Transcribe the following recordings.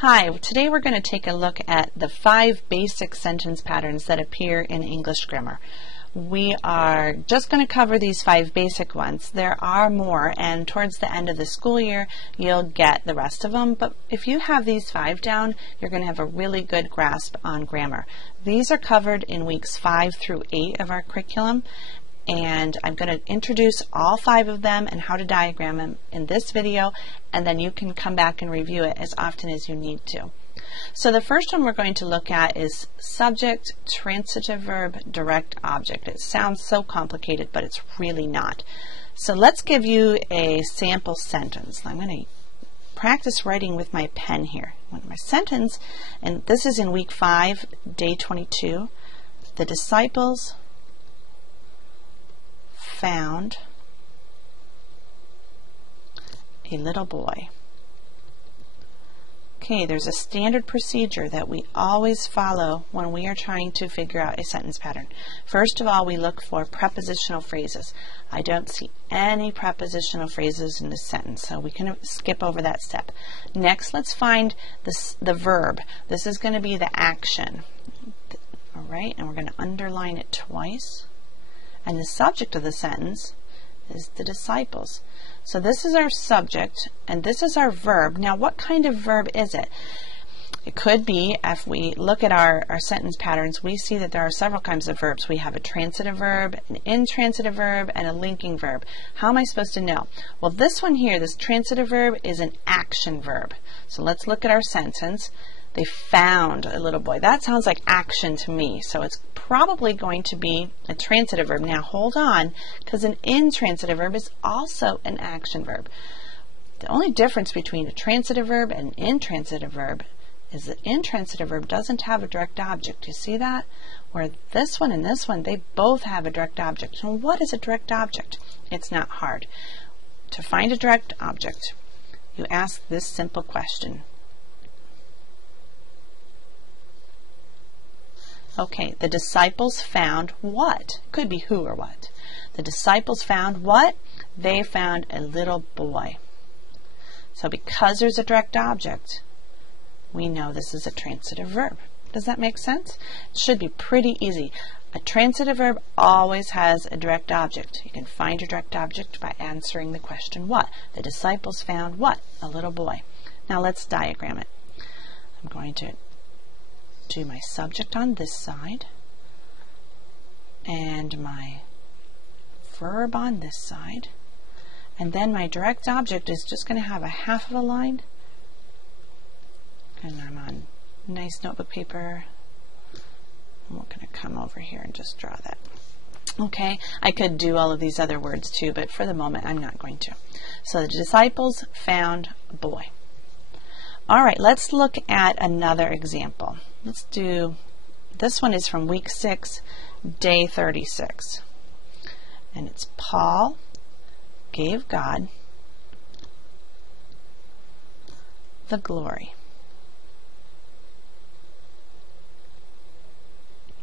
Hi, today we're going to take a look at the 5 basic sentence patterns that appear in English grammar. We are just going to cover these 5 basic ones. There are more, and towards the end of the school year you'll get the rest of them, but if you have these 5 down, you're going to have a really good grasp on grammar. These are covered in weeks 5 through 8 of our curriculum, and I'm going to introduce all 5 of them and how to diagram them in this video, and then you can come back and review it as often as you need to. So the first one we're going to look at is subject, transitive verb, direct object. It sounds so complicated, but it's really not. So let's give you a sample sentence. I'm going to practice writing with my pen here. My sentence, and this is in week 5, day 22. The disciples found a little boy. Okay, there's a standard procedure that we always follow when we are trying to figure out a sentence pattern. First of all, we look for prepositional phrases. I don't see any prepositional phrases in this sentence, so we can skip over that step. Next, let's find the verb. This is going to be the action. All right, and we're going to underline it twice. And the subject of the sentence is the disciples. So this is our subject and this is our verb. Now what kind of verb is it? It could be, if we look at our sentence patterns, we see that there are several kinds of verbs. We have a transitive verb, an intransitive verb, and a linking verb. How am I supposed to know? Well, this one here, this transitive verb, is an action verb. So let's look at our sentence. They found a little boy. That sounds like action to me, so it's probably going to be a transitive verb. Now hold on, because an intransitive verb is also an action verb. The only difference between a transitive verb and an intransitive verb is that intransitive verb doesn't have a direct object. You see that? Where this one and this one, they both have a direct object. So what is a direct object? It's not hard. To find a direct object, you ask this simple question. Okay, the disciples found what? Could be who or what. The disciples found what? They found a little boy. So because there's a direct object, we know this is a transitive verb. Does that make sense? It should be pretty easy. A transitive verb always has a direct object. You can find your direct object by answering the question what? The disciples found what? A little boy. Now let's diagram it. I'm going to do my subject on this side and my verb on this side, and then my direct object is just going to have a half of a line, and I'm on nice notebook paper. I'm going to come over here and just draw that. Okay, I could do all of these other words too, but for the moment I'm not going to. So the disciples found a boy. All right, let's look at another example. Let's do, this one is from week 6, day 36. And it's Paul gave God the glory.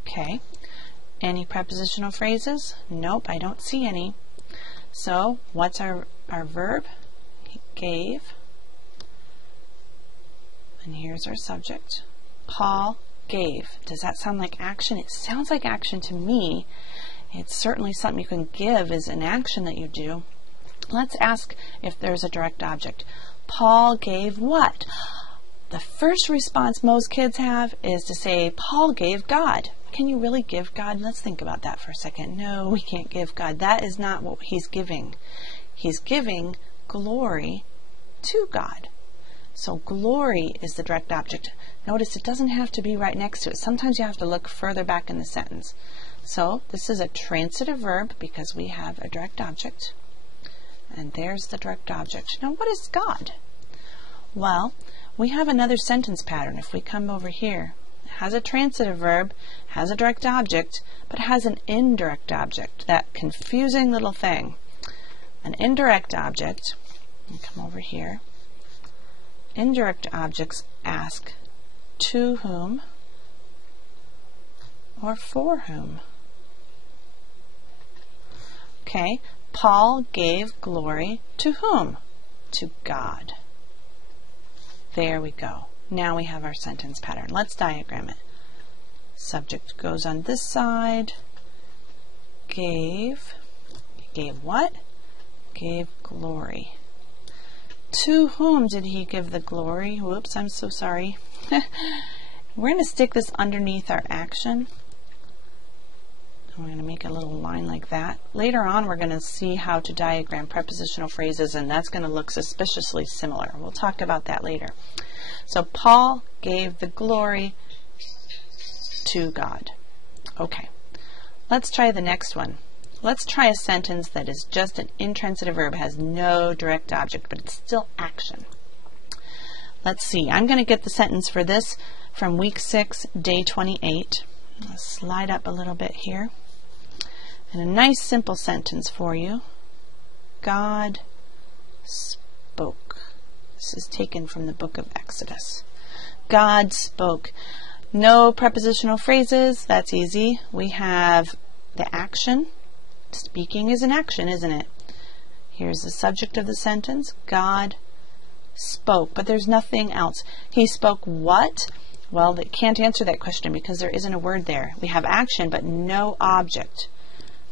Okay, any prepositional phrases? Nope, I don't see any. So what's our verb? He gave. And here's our subject. Paul gave. Does that sound like action? It sounds like action to me. It's certainly something you can give as an action that you do. Let's ask if there's a direct object. Paul gave what? The first response most kids have is to say, Paul gave God. Can you really give God? Let's think about that for a second. No, we can't give God. That is not what he's giving. He's giving glory to God. So glory is the direct object. Notice it doesn't have to be right next to it. Sometimes you have to look further back in the sentence. So this is a transitive verb because we have a direct object. And there's the direct object. Now what is God? Well, we have another sentence pattern. If we come over here, it has a transitive verb, has a direct object, but has an indirect object. That confusing little thing. An indirect object, and come over here, Indirect objects ask to whom or for whom. Okay, Paul gave glory to whom? To God. There we go. Now we have our sentence pattern. Let's diagram it. Subject goes on this side. Gave what? Gave glory. To whom did he give the glory? Whoops, I'm so sorry. We're going to stick this underneath our action. I'm going to make a little line like that. Later on, we're going to see how to diagram prepositional phrases, and that's going to look suspiciously similar. We'll talk about that later. So Paul gave the glory to God. Okay, let's try the next one. Let's try a sentence that is just an intransitive verb, has no direct object, but it's still action. Let's see. I'm going to get the sentence for this from week 6, day 28. I'll slide up a little bit here. And a nice simple sentence for you. God spoke. This is taken from the book of Exodus. God spoke. No prepositional phrases. That's easy. We have the action. Speaking is an action, isn't it? Here's the subject of the sentence. God spoke, but there's nothing else. He spoke what? Well, they can't answer that question because there isn't a word there. We have action, but no object.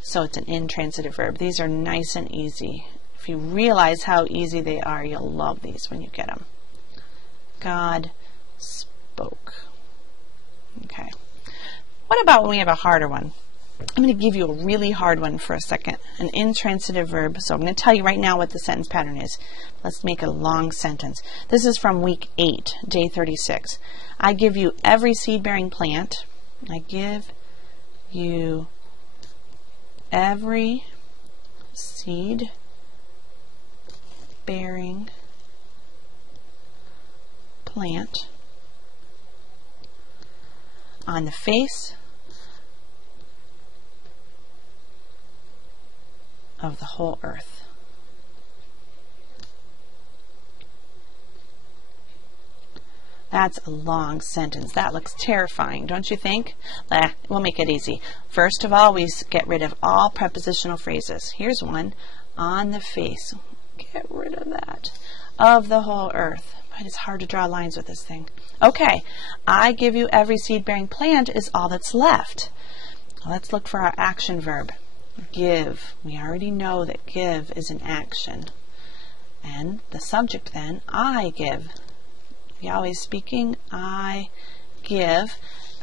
So it's an intransitive verb. These are nice and easy. If you realize how easy they are, you'll love these when you get them. God spoke. Okay. What about when we have a harder one? I'm going to give you a really hard one for a second, an intransitive verb. So I'm going to tell you right now what the sentence pattern is. Let's make a long sentence. This is from week 8, day 36. I give you every seed-bearing plant. I give you every seed-bearing plant on the face of the whole earth. That's a long sentence. That looks terrifying, don't you think? We'll make it easy. First of all, we get rid of all prepositional phrases. Here's one. On the face. Get rid of that. Of the whole earth. But it's hard to draw lines with this thing. Okay. I give you every seed-bearing plant is all that's left. Let's look for our action verb. Give. We already know that give is an action. And the subject then, I give. Yahweh speaking, I give.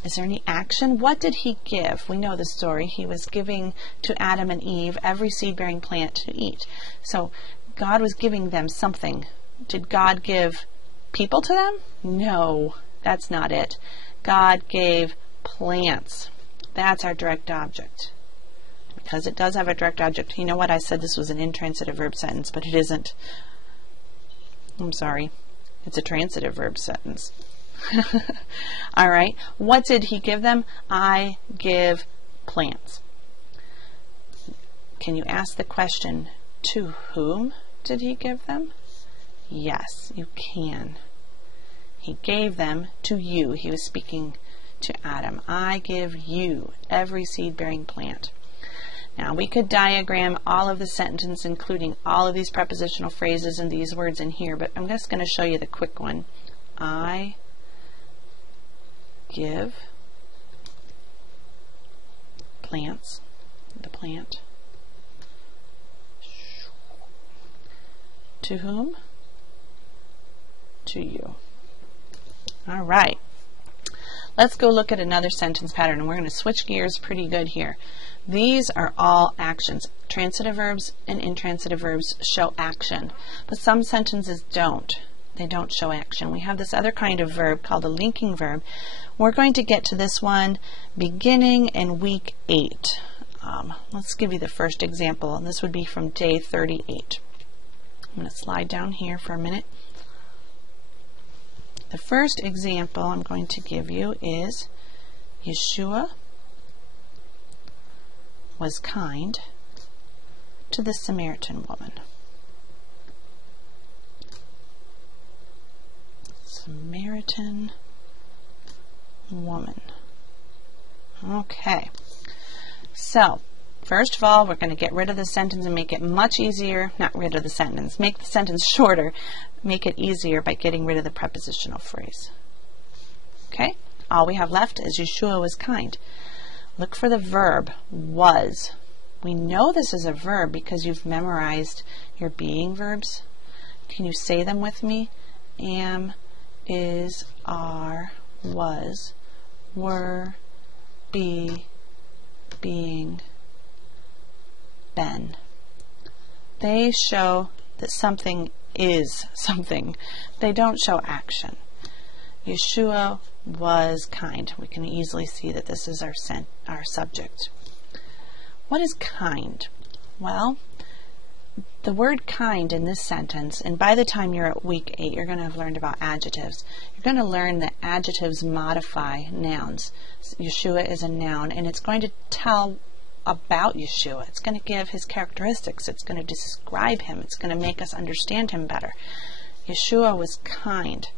Is there any action? What did he give? We know the story. He was giving to Adam and Eve every seed-bearing plant to eat. So God was giving them something. Did God give people to them? No, that's not it. God gave plants. That's our direct object. Because it does have a direct object. You know what? I said this was an intransitive verb sentence, but it isn't. I'm sorry. It's a transitive verb sentence. All right. What did he give them? I give plants. Can you ask the question, to whom did he give them? Yes, you can. He gave them to you. He was speaking to Adam. I give you every seed-bearing plant. Now, we could diagram all of the sentence, including all of these prepositional phrases and these words in here, but I'm just going to show you the quick one. I give plants, the plant. To whom? To you. All right. Let's go look at another sentence pattern, and we're going to switch gears pretty good here. These are all actions. Transitive verbs and intransitive verbs show action, but some sentences don't. They don't show action. We have this other kind of verb called a linking verb. We're going to get to this one beginning in week 8. Let's give you the first example, and this would be from day 38. I'm going to slide down here for a minute. The first example I'm going to give you is Yeshua was kind to the Samaritan woman. Samaritan woman. Okay, so first of all, we're going to get rid of the sentence and make it much easier. Not rid of the sentence, make the sentence shorter, make it easier by getting rid of the prepositional phrase. Okay, all we have left is Yeshua was kind. Look for the verb was. We know this is a verb because you've memorized your being verbs. Can you say them with me? Am, is, are, was, were, be, being, been. They show that something is something. They don't show action. Yeshua was kind. We can easily see that this is our subject. What is kind? Well, the word kind in this sentence, and by the time you're at week 8, you're going to have learned about adjectives. You're going to learn that adjectives modify nouns. Yeshua is a noun, and it's going to tell about Yeshua. It's going to give his characteristics. It's going to describe him. It's going to make us understand him better. Yeshua was kind.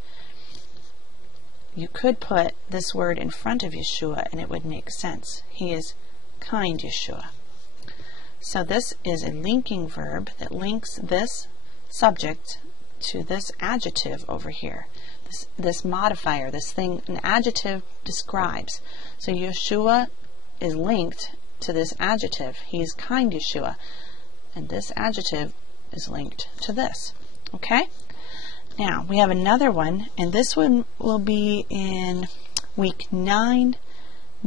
You could put this word in front of Yeshua and it would make sense. He is kind, Yeshua. So this is a linking verb that links this subject to this adjective over here. This modifier, this thing an adjective describes. So Yeshua is linked to this adjective. He is kind, Yeshua. And this adjective is linked to this. Okay? Now, we have another one, and this one will be in week 9,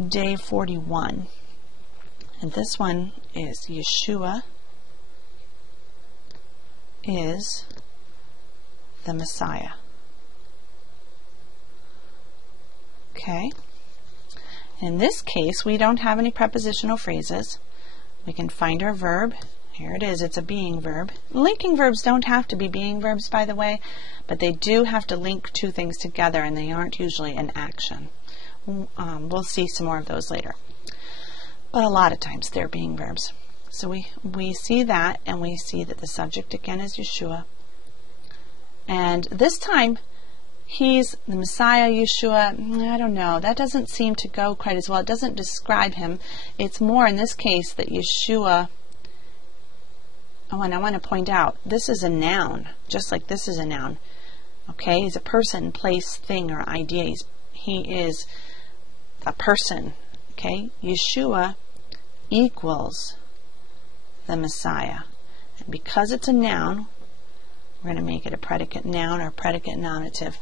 day 41. And this one is Yeshua is the Messiah. Okay? In this case, we don't have any prepositional phrases. We can find our verb. Here it is. It's a being verb. Linking verbs don't have to be being verbs, by the way, but they do have to link two things together, and they aren't usually an action. We'll see some more of those later. But a lot of times they're being verbs. So we see that, and we see that the subject again is Yeshua. And this time, he's the Messiah, Yeshua. I don't know. That doesn't seem to go quite as well. It doesn't describe him. It's more in this case that Yeshua... Oh, and I want to point out, this is a noun, just like this is a noun. Okay, he's a person, place, thing, or idea. He is a person. Okay, Yeshua equals the Messiah. And because it's a noun, we're going to make it a predicate noun or predicate nominative.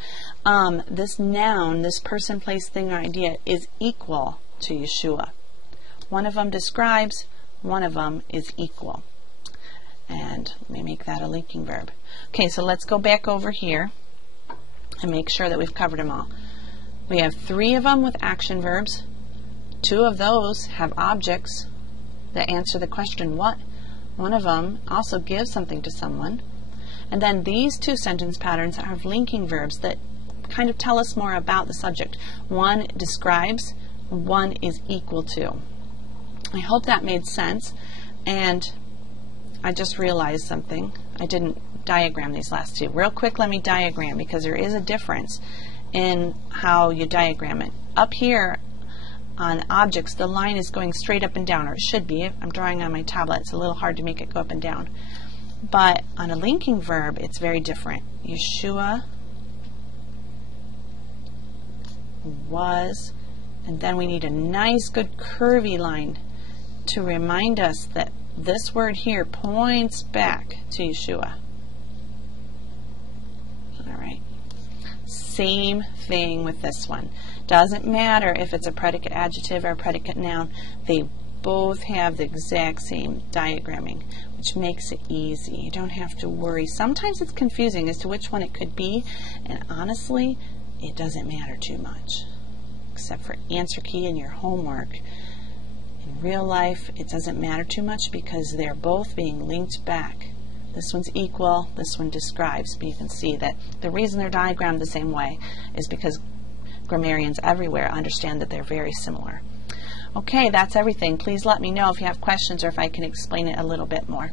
This noun, this person, place, thing, or idea is equal to Yeshua. One of them describes, one of them is equal. And let me make that a linking verb. Okay, so let's go back over here and make sure that we've covered them all. We have 3 of them with action verbs. 2 of those have objects that answer the question what. One of them also gives something to someone. And then these 2 sentence patterns have linking verbs that kind of tell us more about the subject. One describes, one is equal to. I hope that made sense. And I just realized something. I didn't diagram these last 2. Real quick, let me diagram, because there is a difference in how you diagram it. Up here on objects, the line is going straight up and down, or it should be. I'm drawing on my tablet. It's a little hard to make it go up and down. But on a linking verb, it's very different. Yeshua was, and then we need a nice, good curvy line to remind us that this word here points back to Yeshua. All right. Same thing with this one. Doesn't matter if it's a predicate adjective or a predicate noun. They both have the exact same diagramming, which makes it easy. You don't have to worry. Sometimes it's confusing as to which one it could be, and honestly, it doesn't matter too much, except for answer key in your homework. In real life, it doesn't matter too much because they're both being linked back. This one's equal, this one describes, but you can see that the reason they're diagrammed the same way is because grammarians everywhere understand that they're very similar. Okay, that's everything. Please let me know if you have questions or if I can explain it a little bit more.